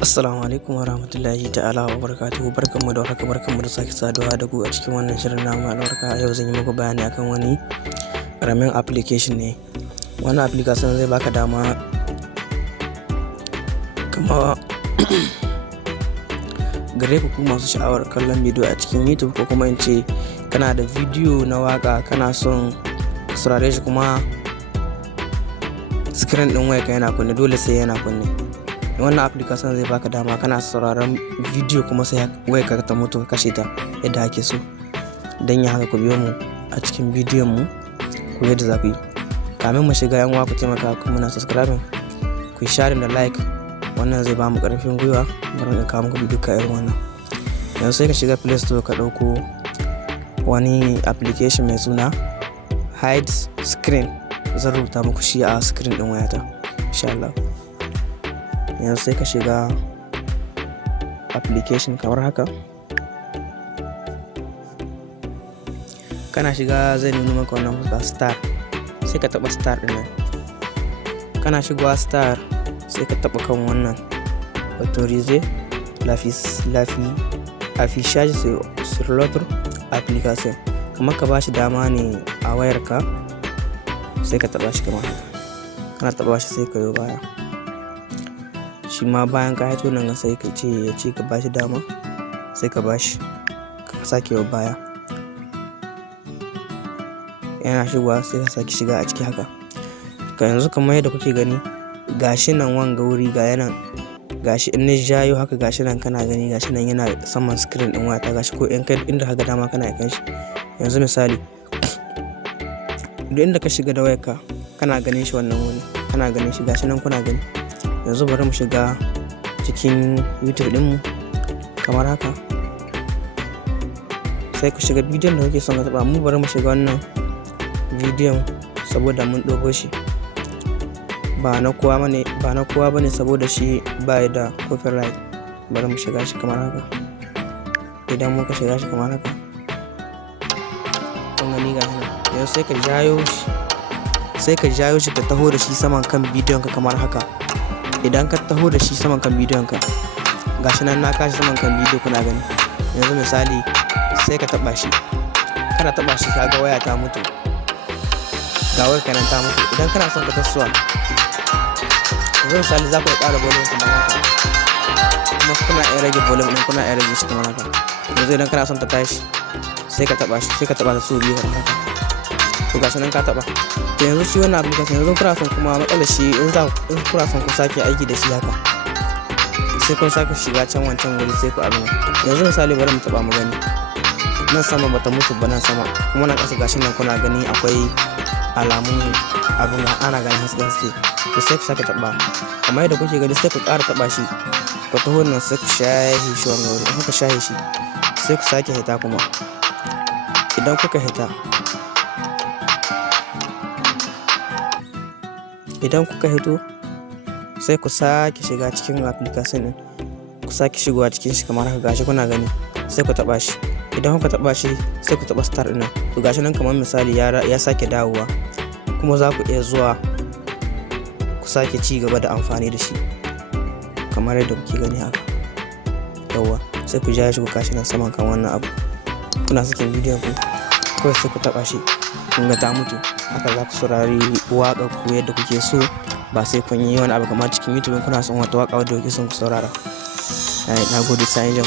Assalamu alaikum warahmatullahi ta'ala wa barakatuhu. Barkanmu da warhaka, barkanmu da sake saduwa da ku a cikin wannan shirin namu albarka. Yau zan yi muku bayani akan wani ƙaramin application ne. Wannan application zai baka dama kama gare ku masu sha'awar kallon bidiyo a cikin YouTube, ko kuma in ce kana da bidiyo na waka kana son saurare shi kuma screen din wayarka yana kunne, dole sai yana kunne. Wannan application zai baka dama kana sauraron bidiyo kuma sai wayarka ta mutu ka kashe ta yadda ake so. Dan ya haka ku biyo mu a cikin bidiyon mu ku yadda za ku yi. Kamin mu shiga, yan uwa ku taimaka ku muna subscribing, ku share da like, wannan zai ba mu karfin gwiwa bari in kawo muku bidiyo irin wannan. Yanzu sai ka shiga Play Store ka dauko wani application mai suna hide screen. Zan rubuta muku shi a screen din wayata insha Allah. Yanzu sai ka shiga application kamar haka. Kana shiga zai nuna maka wannan fuska star, sai ka taba star din nan. Kana shigowa star sai ka taba kan wannan autoriser l'affichage sur l'autre application. Kamar ka bashi dama ne a wayarka, sai ka taba shi kamar haka. Kana taba shi sai ka yo baya. Shi ma bayan ka haito nan sai ka ce ya ce ka bashi dama, sai ka bashi ka sake wa baya. Yana shigowa sai ka sake shiga a ciki haka. Yanzu kamar yadda kuke gani, gashi nan wanga wuri ga yana gashi in jayo haka, gashi nan kana gani, gashi nan yana saman screen din wayata, gashi ko inda haka dama kana kan shi. Yanzu misali, duk inda ka shiga da wayarka kana ganin shi, wannan wuri kana ganin shi, gashi nan kuna gani. Yanzu bari mu shiga cikin YouTube ɗinmu kamar haka. Sai ku shiga bidiyon da kuke son ka taɓa. Mu bari mu shiga wannan bidiyon saboda mun ɗauko shi, ba na kowa bane saboda shi ba da copyright. Bari mu shiga shi kamar haka. Idan muka shiga shi kamar haka, kun gani ga nan. Yanzu sai ka jayo shi ka taho da shi saman kan bidiyon ka kamar haka. Idan ka taho da shi saman kan bidiyon ka, gashi nan na kashi saman kan bidiyo kuna gani. Yanzu misali sai ka taba shi, kana taba shi kaga waya ta mutu, ga wayar ka nan ta mutu. Idan kana son ka tasowa, yanzu misali za ku ƙara volume kamar haka, kuma kuna iya rage volume ɗin, kuna iya rage shi kamar haka. Yanzu idan kana son ta tashi sai ka taba shi, sai ka taba ta so biyu kamar haka. To gashi nan ka taba. To yanzu shi wannan application, yanzu kuna son kuma matsalar shi, in kuna son ku sake aiki da shi haka, sai kun sake shiga can wancan wuri sai ku abin. Yanzu misali bari mu taba mu gani. Nan sama bata mutu ba, nan sama kuma nan ƙasa gashi nan kuna gani akwai alamun abin ana ganin haske. To sai ku sake taba kamar yadda kuke gani, sai ku ƙara taba shi, ku taho nan sai ku shahe shi wannan wuri. In kuka shahe shi sai ku sake hita kuma. Idan kuka hita, idan kuka hito sai ku sake shiga cikin application din, ku sake shigowa cikin shi kamar haka. Gashi kuna gani, sai ku taba shi. Idan kuka taba shi sai ku taba start din. To gashi nan kamar misali ya sake dawowa, kuma za ku iya zuwa ku sake ci gaba da amfani da shi kamar yadda kuke gani haka. Yawwa, sai ku jaye shi ku kashi nan saman kan wannan abu. Kuna sakin bidiyon ku kawai sai ku taba shi, kun ga ta mutu. Haka za ku saurari waƙar ku yadda kuke so, ba sai kun yi wani abu kamar cikin YouTube kuna son wata waƙa wadda kuke son ku saurara. Na gode, sai yau.